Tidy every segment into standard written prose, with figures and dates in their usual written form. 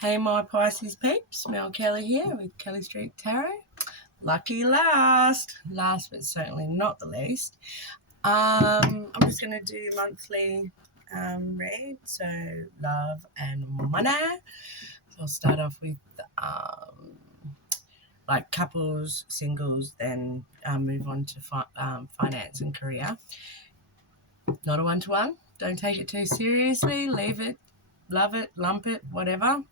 Hey my Pisces peeps, Mel Kelly here with Kelly Street Tarot. Lucky last but certainly not the least. I'm just going to do monthly read, so love and money. So I'll start off with like couples, singles, then move on to finance and career. Not a one-to-one. Don't take it too seriously. Leave it, love it, lump it, whatever.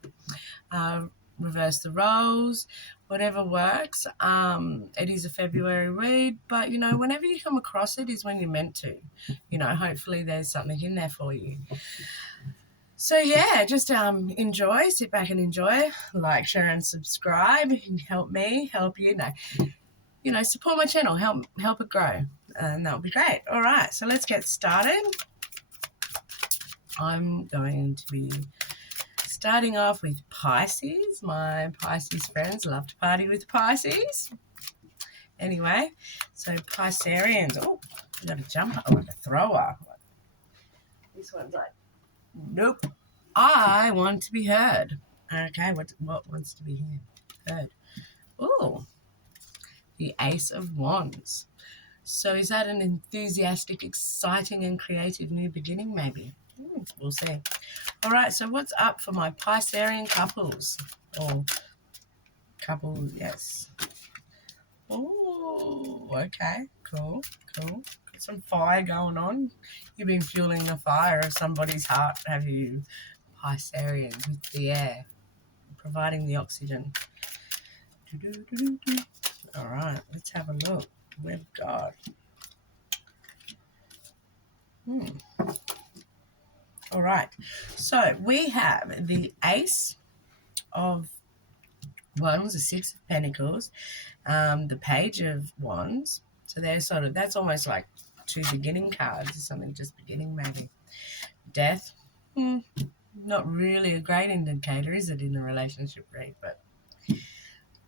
Reverse the roles, whatever works. It is a February read, but whenever you come across it is when you're meant to. Hopefully there's something in there for you. So yeah, just enjoy, sit back and enjoy. Like, share and subscribe. Help me, help you. Support my channel, help it grow, and that would be great. All right, so let's get started. I'm going to be starting off with Pisces. My Pisces friends love to party with Pisces. Anyway, so Pisceans. Oh, I got a jumper, like a thrower. This one's like, nope. I want to be heard. Okay, what wants to be heard? Oh, the Ace of Wands. So is that an enthusiastic, exciting and creative new beginning maybe? We'll see. All right, so what's up for my Piscean couples? Or couples, yes. Oh, okay, cool. Got some fire going on. You've been fueling the fire of somebody's heart, have you, Piscean, with the air, providing the oxygen. All right, let's have a look. We've got... All right, so we have the Ace of Wands, the Six of Pentacles, the Page of Wands. So they're that's almost like two beginning cards or something, just beginning maybe. Death, not really a great indicator, is it, in a relationship read? But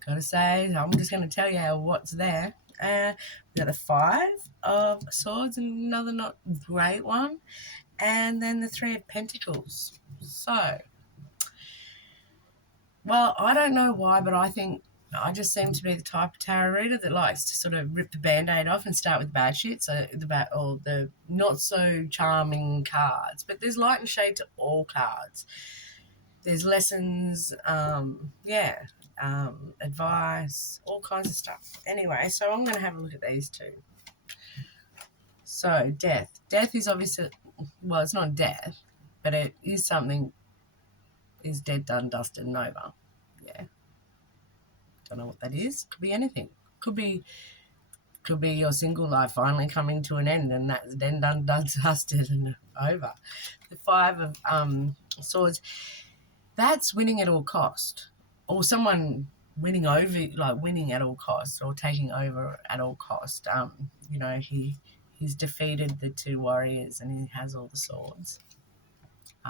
gotta say, I'm just going to tell you what's there. We've got the Five of Swords, another not great one. And then the Three of Pentacles. So, well, I don't know why, but I think I just seem to be the type of tarot reader that likes to sort of rip the Band-Aid off and start with bad shit, so the not so charming cards. But there's light and shade to all cards. There's lessons, advice, all kinds of stuff. Anyway, so I'm going to have a look at these two. So, death. Death is obviously, well, it's not death, but it is something is dead, done, dusted, and over. Yeah. Don't know what that is. Could be anything. Could be your single life finally coming to an end, and that's then done, dusted, and over. The Five of Swords, that's winning at all cost, or someone winning over, like winning at all cost, or taking over at all cost. He's defeated the two warriors, and he has all the swords.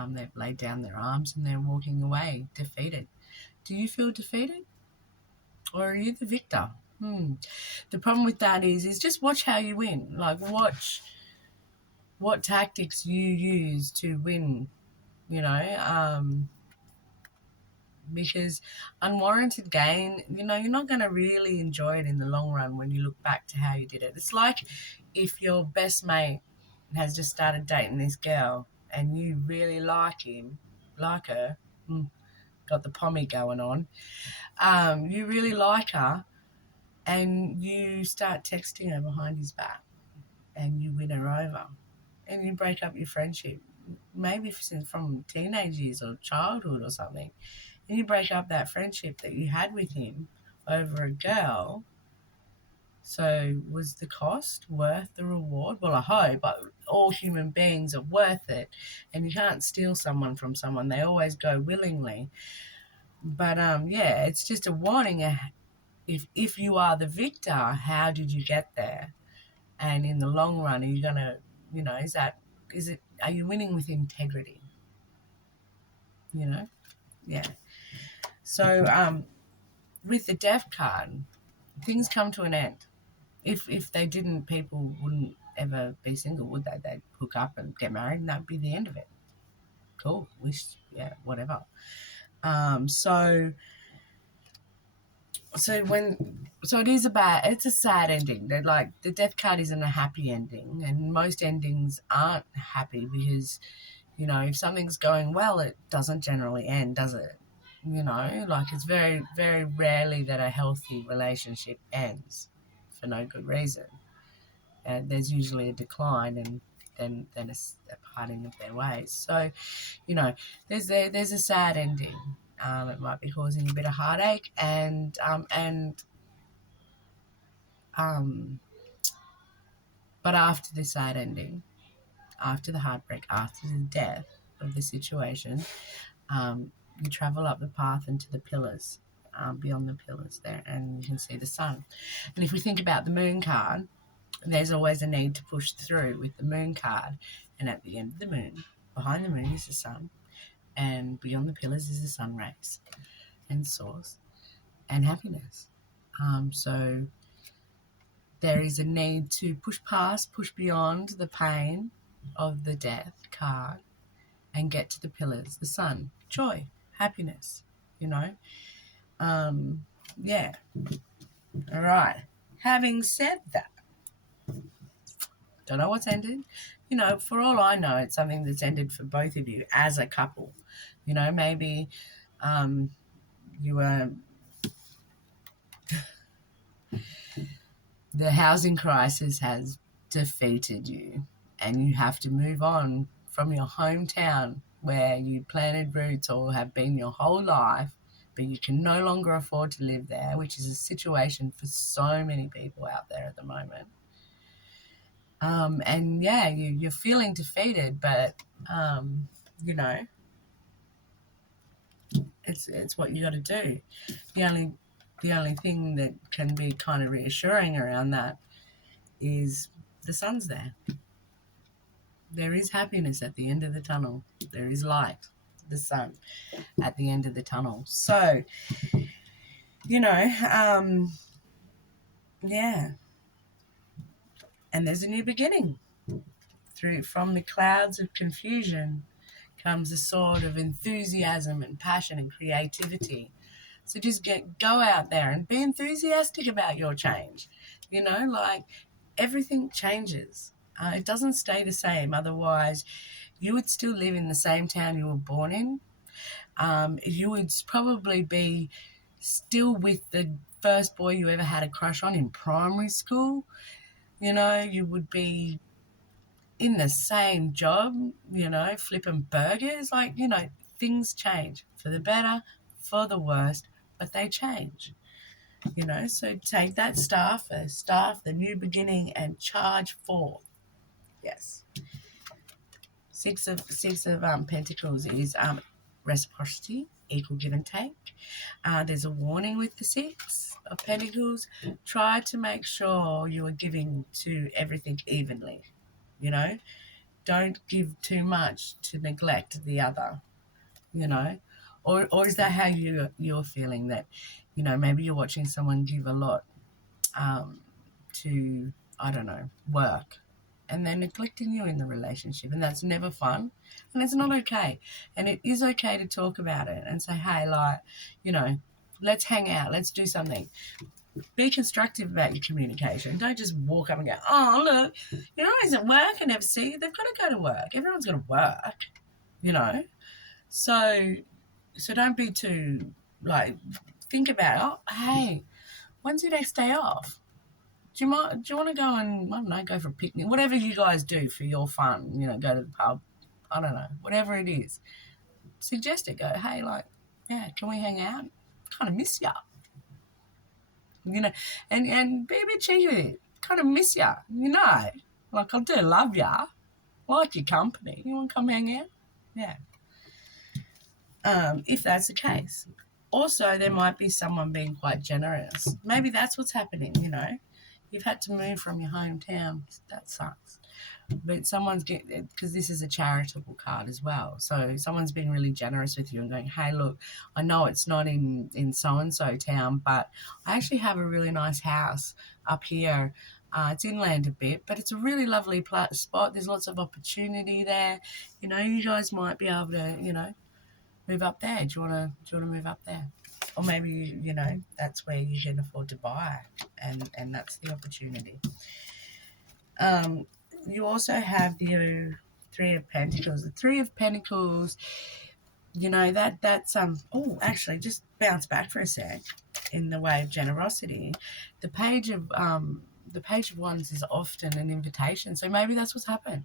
They've laid down their arms and they're walking away defeated. Do you feel defeated? Or are you the victor? The problem with that is just watch how you win. Like, watch what tactics you use to win, because unwarranted gain, you're not going to really enjoy it in the long run when you look back to how you did it. It's like if your best mate has just started dating this girl and you really like her, got the pommy going on, you really like her, and you start texting her behind his back and you win her over and you break up your friendship, maybe from teenage years or childhood or something, and you break up that friendship that you had with him over a girl. So was the cost worth the reward? Well, I hope, but all human beings are worth it, and you can't steal someone from someone. They always go willingly. But it's just a warning. If you are the victor, how did you get there? And in the long run, are you gonna, are you winning with integrity? Yeah. So with the Death card, things come to an end. If they didn't, people wouldn't ever be single, would they? They'd hook up and get married, and that'd be the end of it. Cool. Whatever. So it's a sad ending. They're like, the death card isn't a happy ending, and most endings aren't happy because, if something's going well, it doesn't generally end, does it? Like, it's very, very rarely that a healthy relationship ends for no good reason. And there's usually a decline, and then a parting of their ways. So, there's a sad ending. It might be causing a bit of heartache, but after the sad ending, after the heartbreak, after the death of the situation, you travel up the path into the pillars, beyond the pillars there, and you can see the sun. And if we think about the moon card, there's always a need to push through with the moon card. And at the end of the moon, behind the moon is the sun, and beyond the pillars is the sun rays and source and happiness. So there is a need to push past, push beyond the pain of the death card and get to the pillars, the sun, joy, happiness, Yeah. All right. Having said that, don't know what's ended. For all I know, it's something that's ended for both of you as a couple. Maybe you were the housing crisis has defeated you, and you have to move on from your hometown where you planted roots or have been your whole life, but you can no longer afford to live there, which is a situation for so many people out there at the moment. And yeah, you're feeling defeated, but it's what you got to do. The only thing that can be kind of reassuring around that is the sun's there. There is happiness at the end of the tunnel. There is light, the sun, at the end of the tunnel. So, yeah. And there's a new beginning. From the clouds of confusion comes a sword of enthusiasm and passion and creativity. So just go out there and be enthusiastic about your change. Like, everything changes. It doesn't stay the same. Otherwise, you would still live in the same town you were born in. You would probably be still with the first boy you ever had a crush on in primary school. You would be in the same job, flipping burgers. Like, things change for the better, for the worst, but they change. So take that staff, the new beginning, and charge forth. Yes. Six of Pentacles is reciprocity, equal give and take. There's a warning with the Six of Pentacles. Try to make sure you are giving to everything evenly. Don't give too much to neglect the other. Or is that how you're feeling, that maybe you're watching someone give a lot to, I don't know, work, and they're neglecting you in the relationship, and that's never fun, and it's not okay. And it is okay to talk about it and say, hey, like, let's hang out, let's do something. Be constructive about your communication. Don't just walk up and go, oh, look, he's at work, I never see you. They've got to go to work. Everyone's got to work, So don't be too, like, think about, oh, hey, when's your next day off? Do you want to go and, I don't know, go for a picnic? Whatever you guys do for your fun, go to the pub. I don't know, whatever it is. Suggest it. Go, hey, like, yeah, can we hang out? Kind of miss ya. And be a bit cheeky with it. Kind of miss ya, Like, I do love ya. Like your company. You want to come hang out? Yeah. If that's the case. Also, there might be someone being quite generous. Maybe that's what's happening, You've had to move from your hometown. That sucks. But someone's because this is a charitable card as well. So someone's being really generous with you and going, hey, look, I know it's not in so-and-so town, but I actually have a really nice house up here. It's inland a bit, but it's a really lovely spot. There's lots of opportunity there. You guys might be able to, move up there. Do you want to move up there? Or maybe, you know, that's where you can afford to buy, and that's the opportunity. You also have the Three of Pentacles. The Three of Pentacles, you know, that's oh, actually, just bounce back for a sec. In the way of generosity, the Page of Wands is often an invitation. So maybe that's what's happened.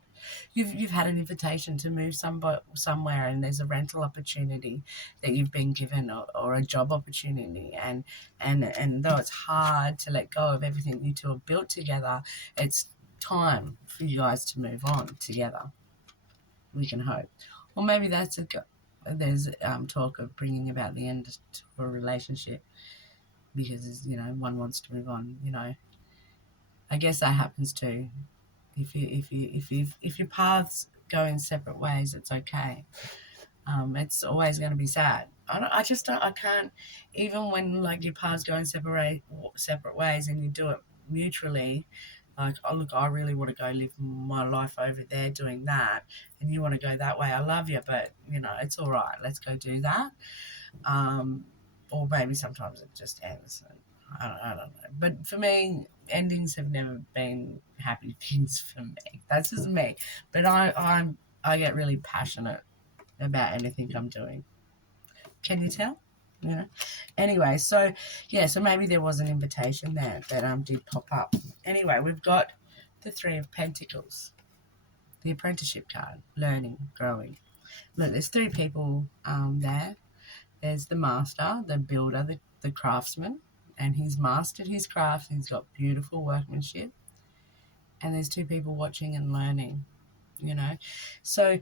You've had an invitation to move somewhere, and there's a rental opportunity that you've been given, or a job opportunity, and though it's hard to let go of everything you two have built together, it's time for you guys to move on together. We can hope. Or maybe there's talk of bringing about the end to a relationship, because, you know, one wants to move on. You know, I guess that happens too. If your paths go in separate ways, it's okay. It's always going to be sad. I can't, even when, like, your paths go in separate ways and you do it mutually. Like, oh, look, I really want to go live my life over there doing that, and you want to go that way. I love you, but, you know, it's all right. Let's go do that. Or maybe sometimes it just ends. I don't know. But for me, endings have never been happy things for me. That's just me. But I get really passionate about anything I'm doing. Can you tell? You know. Anyway, so yeah, so maybe there was an invitation there that did pop up. Anyway, we've got the Three of Pentacles, the apprenticeship card, learning, growing. Look, there's three people there. There's the master, the builder, the craftsman, and he's mastered his craft. He's got beautiful workmanship. And there's two people watching and learning, you know. So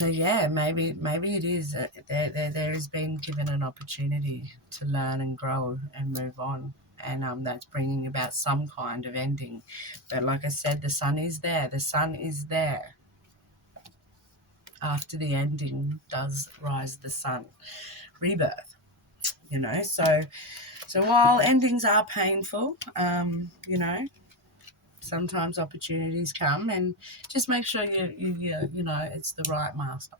yeah, maybe it is there has been given an opportunity to learn and grow and move on, and that's bringing about some kind of ending. But like I said, the sun is there. The sun is there. After the ending does rise the sun. Rebirth, you know. So while endings are painful, you know, sometimes opportunities come, and just make sure you know it's the right master.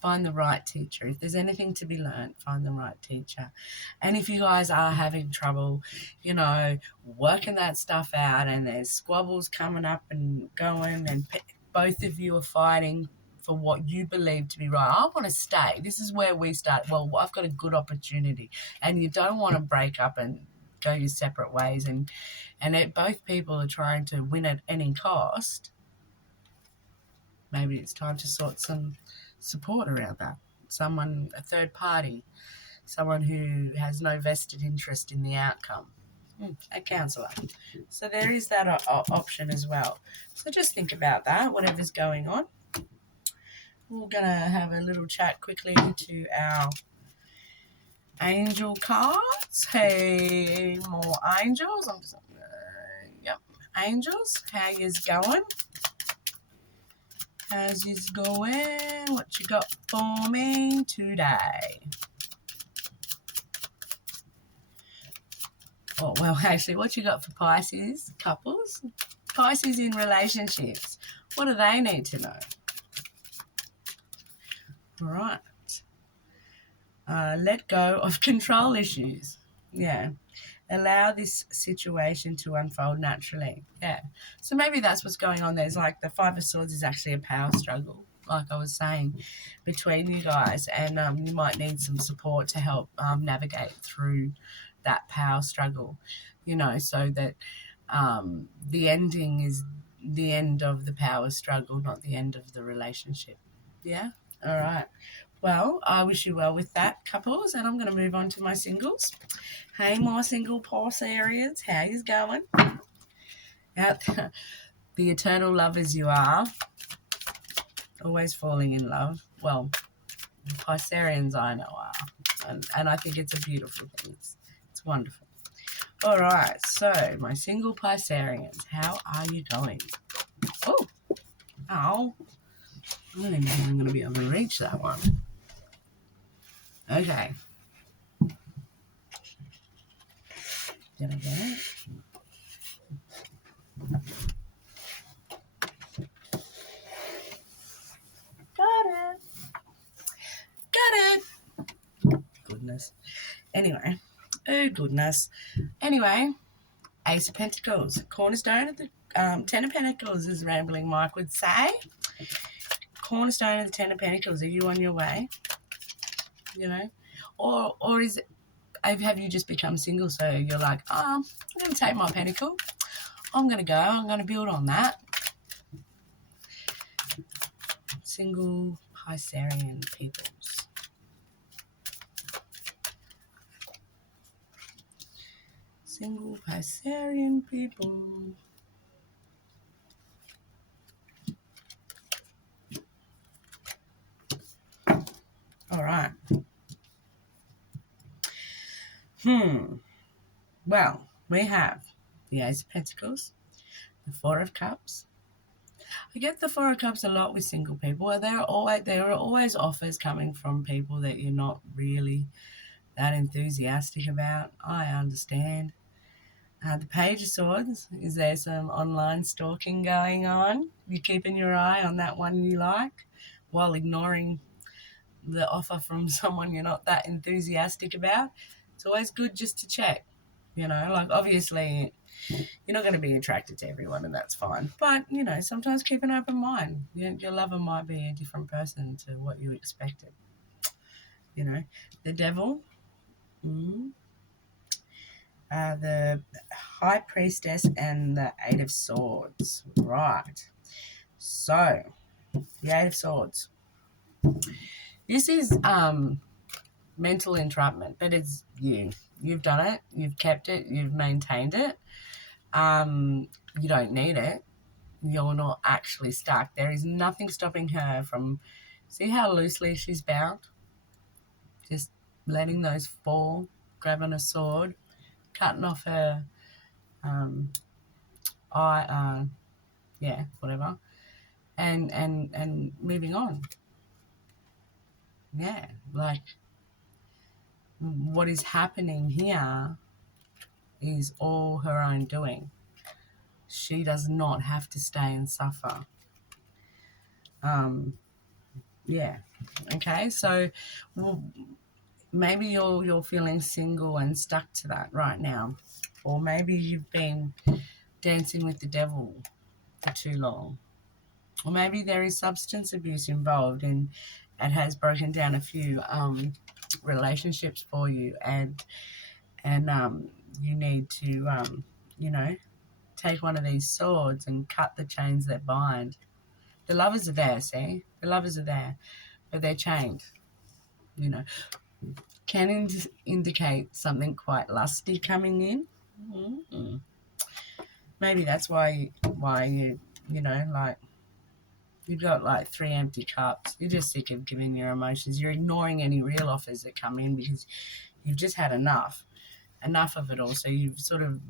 Find the right teacher. If there's anything to be learned, find the right teacher. And if you guys are having trouble, you know, working that stuff out, and there's squabbles coming up and going, and both of you are fighting for what you believe to be right. I want to stay. This is where we start. Well, I've got a good opportunity, and you don't want to break up and go your separate ways, and both people are trying to win at any cost. Maybe it's time to sort some support around that. Someone, a third party, someone who has no vested interest in the outcome. A counsellor. So there is that option as well. So just think about that, whatever's going on. We're going to have a little chat quickly to our angel cards. Hey, more angels. I'm just, yep, angels. How yous going? How's yous going? What you got for me today? Oh, well, actually, what you got for Pisces couples? Pisces in relationships. What do they need to know? All right. Let go of control issues. Yeah. Allow this situation to unfold naturally. Yeah. So maybe that's what's going on. There's like the Five of Swords is actually a power struggle, like I was saying, between you guys. And you might need some support to help navigate through that power struggle, you know, so that the ending is the end of the power struggle, not the end of the relationship. Yeah? All right. Well, I wish you well with that, couples, and I'm going to move on to my singles. Hey, my single Pisceans, how you going? Out the eternal lovers you are, always falling in love. Well, the Pisceans I know are, and I think it's a beautiful thing. It's wonderful. All right, so my single Pisceans, how are you going? Oh, ow. I don't even think I'm going to be able to reach that one. Okay. Did I get it? Got it. goodness. Anyway. Oh, goodness. Anyway, Ace of Pentacles. Cornerstone of the Ten of Pentacles, as Rambling Mike would say. Cornerstone of the Ten of Pentacles. Are you on your way? You know? Or is it, have you just become single, so you're like, I'm going to take my pentacle. I'm going to go. I'm going to build on that. Single Piscean peoples. Single Piscean people. All right. Well, we have the Ace of Pentacles, the Four of Cups. I get the Four of Cups a lot with single people. There are always offers coming from people that you're not really that enthusiastic about. I understand. The Page of Swords. Is there some online stalking going on? You're keeping your eye on that one you like while ignoring the offer from someone you're not that enthusiastic about. It's always good just to check. Like obviously you're not going to be attracted to everyone, and that's fine. But, sometimes keep an open mind. Your lover might be a different person to what you expected. The Devil. The High Priestess and the Eight of Swords. Right. So, the Eight of Swords. This is mental entrapment, but it's you. You've done it. You've kept it. You've maintained it. You don't need it. You're not actually stuck. There is nothing stopping her from... See how loosely she's bound? Just letting those fall, grabbing a sword, cutting off her eye, whatever, and moving on. Yeah, like what is happening here is all her own doing. She does not have to stay and suffer. Okay, so maybe you're feeling single and stuck to that right now, or maybe you've been dancing with the devil for too long, or maybe there is substance abuse involved and it has broken down a few relationships for you, and you need to take one of these swords and cut the chains that bind. The lovers are there, see? The lovers are there, but they're chained. Can indicate something quite lusty coming in. Mm-hmm. Maybe that's why you like you've got like 3 empty cups. You're just sick of giving your emotions. You're ignoring any real offers that come in because you've just had enough of it all. So you've sort of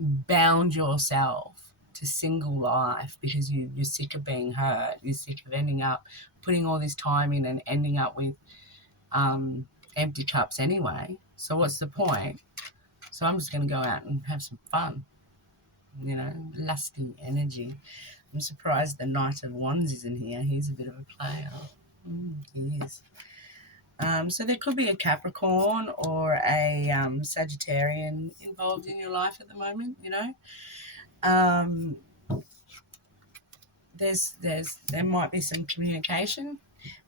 bound yourself to single life because you're sick of being hurt. You're sick of ending up putting all this time in and ending up with empty cups anyway. So what's the point? So I'm just going to go out and have some fun. Lusty energy. I'm surprised the Knight of Wands isn't here. He's a bit of a player. He is. So there could be a Capricorn or a Sagittarian involved in your life at the moment. There might be some communication,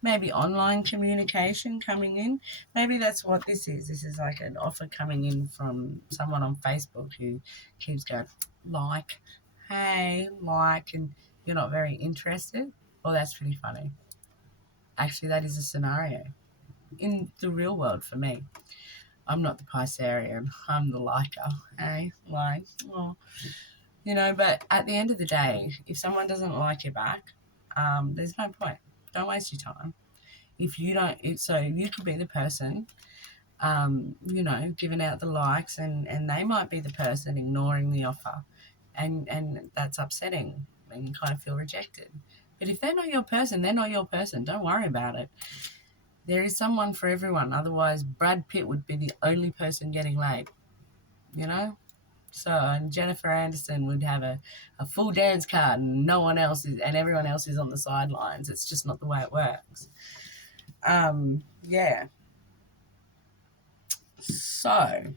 maybe online communication coming in. Maybe that's what this is. This is like an offer coming in from someone on Facebook who keeps going, hey, and you're not very interested. Well, that's pretty funny. Actually, that is a scenario in the real world for me. I'm not the Piscean. I'm the liker. Hey, but at the end of the day, if someone doesn't like you back, there's no point. Don't waste your time. If you don't, so you could be the person, giving out the likes, and they might be the person ignoring the offer, and that's upsetting, and you kind of feel rejected. But if they're not your person, they're not your person. Don't worry about it. There is someone for everyone. Otherwise, Brad Pitt would be the only person getting laid, So, and Jennifer Anderson would have a full dance card and no one else is, and everyone else is on the sidelines. It's just not the way it works. Yeah. So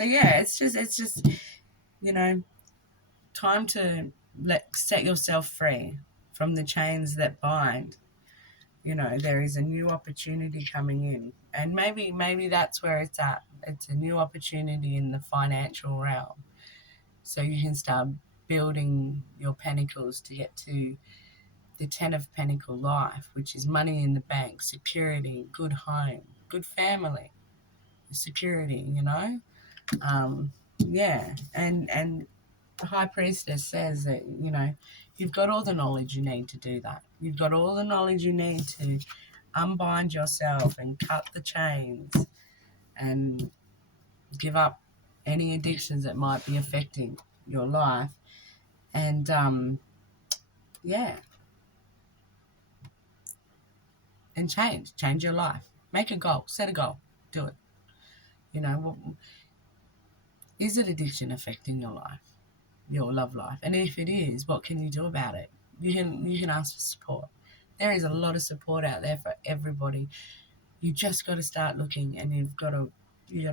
yeah, it's just time to set yourself free from the chains that bind. There is a new opportunity coming in, and maybe that's where it's at. It's a new opportunity in the financial realm, so you can start building your pentacles to get to the 10 of Pentacle life, which is money in the bank, security, good home, good family, security. Yeah, and the High Priestess says that you've got all the knowledge you need to do that. You've got all the knowledge you need to unbind yourself and cut the chains and give up any addictions that might be affecting your life. And yeah, and change your life. Make a goal, set a goal, do it. Is it addiction affecting your life, your love life? And if it is, what can you do about it? You can ask for support. There is a lot of support out there for everybody. You just got to start looking, and you got to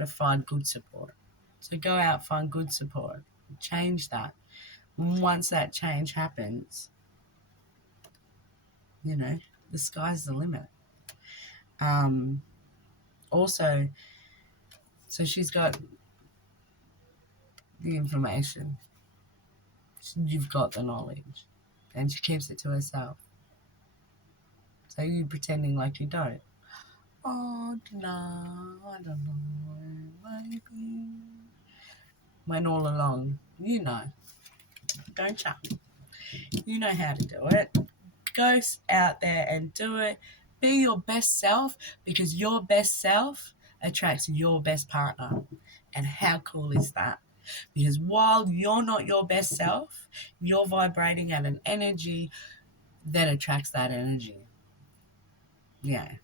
find good support. So go out, find good support, change that. Once that change happens, the sky's the limit. Also, so she's got the information. You've got the knowledge, and she keeps it to herself. So you pretending like you don't. Oh no, I don't know, maybe. When all along, don't you? You know how to do it. Go out there and do it. Be your best self, because your best self attracts your best partner. And how cool is that? Because while you're not your best self, you're vibrating at an energy that attracts that energy. Yeah,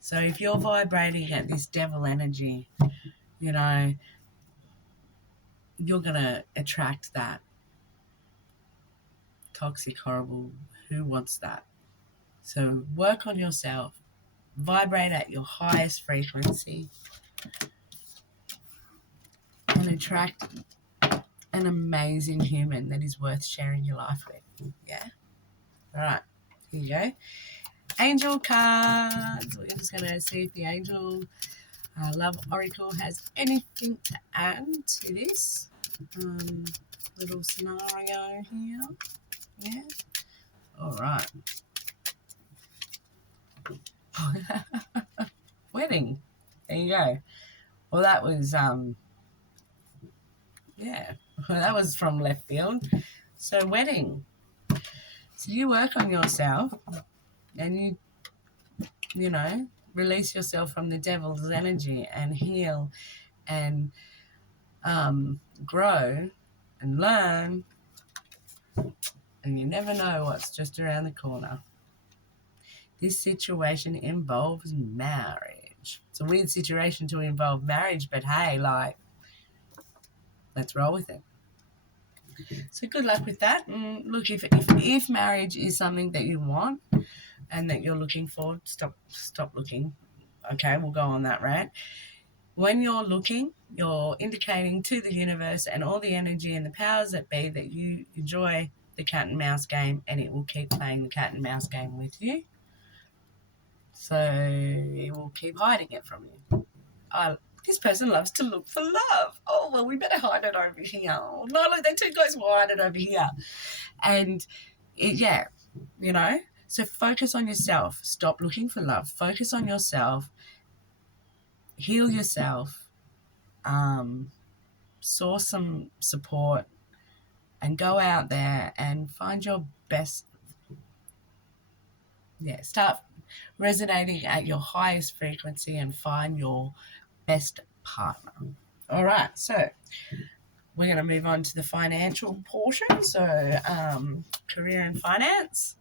So if you're vibrating at this devil energy, you're going to attract that toxic, horrible. Who wants that? So work on yourself. Vibrate at your highest frequency and attract an amazing human that is worth sharing your life with. Yeah? All right. Here you go. Angel cards. We're just going to see if the Angel Love Oracle has anything to add to this little scenario here. Yeah? All right. Wedding. There you go. Well, that was that was from left field. So wedding. So you work on yourself, and you release yourself from the devil's energy and heal and grow and learn, and you never know what's just around the corner. This situation involves marriage. It's a weird situation to involve marriage, but hey, let's roll with it. So good luck with that. And look, if marriage is something that you want and that you're looking for, stop looking. Okay, we'll go on that rant. When you're looking, you're indicating to the universe and all the energy and the powers that be that you enjoy the cat and mouse game, and it will keep playing the cat and mouse game with you. So it will keep hiding it from you. This person loves to look for love. Oh, well, we better hide it over here. Oh, no, look, they're too close. We'll hide it over here. And, so focus on yourself. Stop looking for love. Focus on yourself. Heal yourself. Source some support. And go out there and find your best. Start resonating at your highest frequency and find your best partner. All right, so we're going to move on to the financial portion. So career and finance.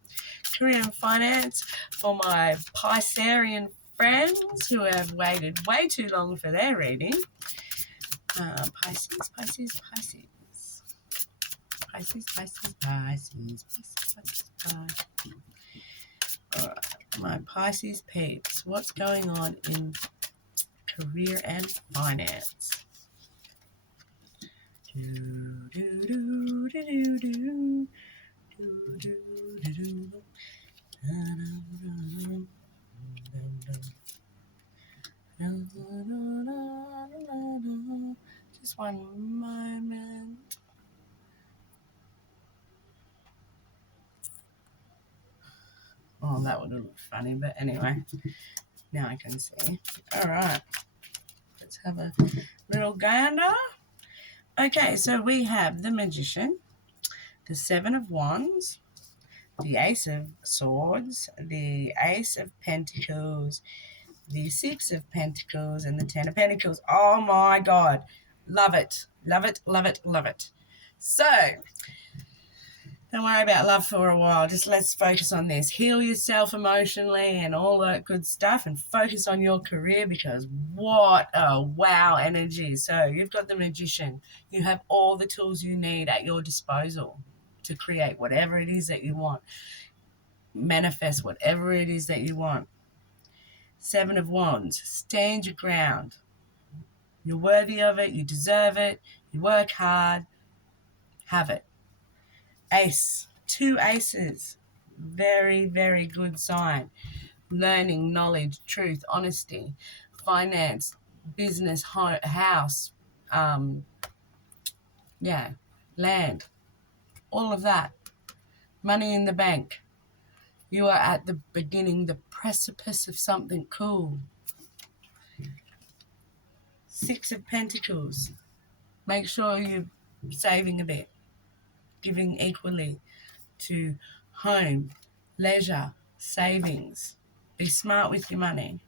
Career and finance for my Piscean friends who have waited way too long for their reading. Pisces. All right. my Pisces peeps, what's going on in career and finance? Just one moment. Oh, that would have looked funny, but anyway, now I can see. All right, let's have a little gander. Okay, so we have the Magician, the Seven of Wands, the Ace of Swords, the Ace of Pentacles, the Six of Pentacles, and the Ten of Pentacles. Oh my God. Love it. Love it, love it, love it. So, don't worry about love for a while. Just let's focus on this. Heal yourself emotionally and all that good stuff, and focus on your career, because what a wow energy. So you've got the Magician. You have all the tools you need at your disposal to create whatever it is that you want. Manifest whatever it is that you want. Seven of Wands. Stand your ground. You're worthy of it. You deserve it. You work hard. Have it. Ace. Two aces. Very, very good sign. Learning, knowledge, truth, honesty, finance, business, house, land, all of that. Money in the bank. You are at the beginning, the precipice of something cool. Six of Pentacles. Make sure you're saving a bit, giving equally to home, leisure, savings. Be smart with your money.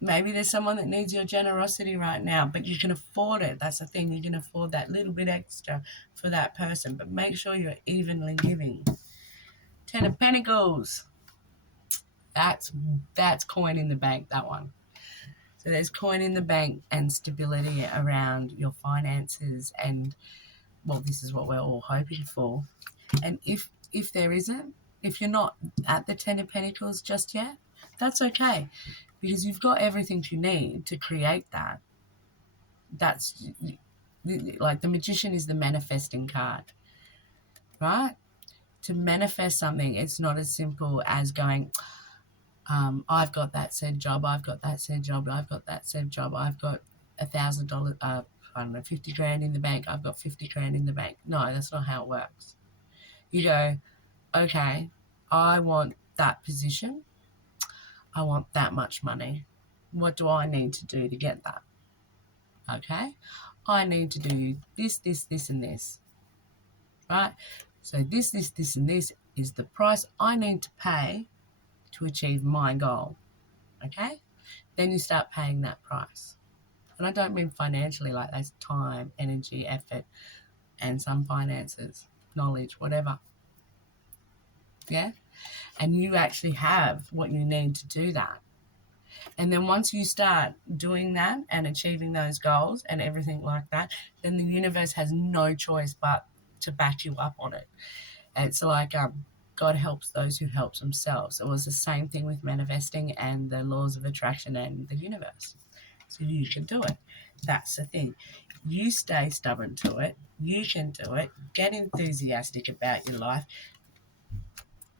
Maybe there's someone that needs your generosity right now, but you can afford it. That's the thing. You can afford that little bit extra for that person, but make sure you're evenly giving. Ten of Pentacles. That's coin in the bank, that one. So there's coin in the bank and stability around your finances, and, well, this is what we're all hoping for. And if there isn't, if you're not at the Ten of Pentacles just yet, that's okay, because you've got everything you need to create that. That's like the Magician is the manifesting card, right? To manifest something, it's not as simple as going, I've got that said job, I've got that said job, I've got that said job, I've got $1,000, I don't know, 50 grand in the bank, I've got 50 grand in the bank. No, that's not how it works. You go, okay, I want that position, I want that much money. What do I need to do to get that? Okay, I need to do this, this, this, and this, right? So this, and this is the price I need to pay to achieve my goal, okay? Then you start paying that price. And I don't mean financially, like that's time, energy, effort, and some finances, knowledge, whatever. Yeah? And you actually have what you need to do that. And then once you start doing that and achieving those goals and everything like that, then the universe has no choice but to back you up on it. And it's like God helps those who help themselves. It was the same thing with manifesting and the laws of attraction and the universe. So you can do it. That's the thing. You stay stubborn to it. You can do it. Get enthusiastic about your life.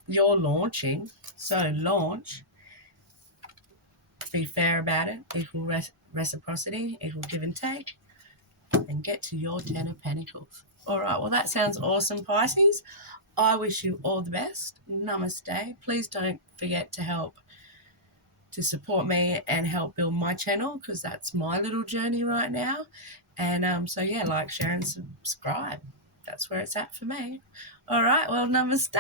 You're launching, so launch. Be fair about it. Equal reciprocity, equal give and take, and get to your Ten of Pentacles. All right, well, that sounds awesome, Pisces. I wish you all the best. Namaste. Please don't forget to support me and help build my channel, because that's my little journey right now. And so, yeah, like, share, and subscribe. That's where it's at for me. All right, well, namaste.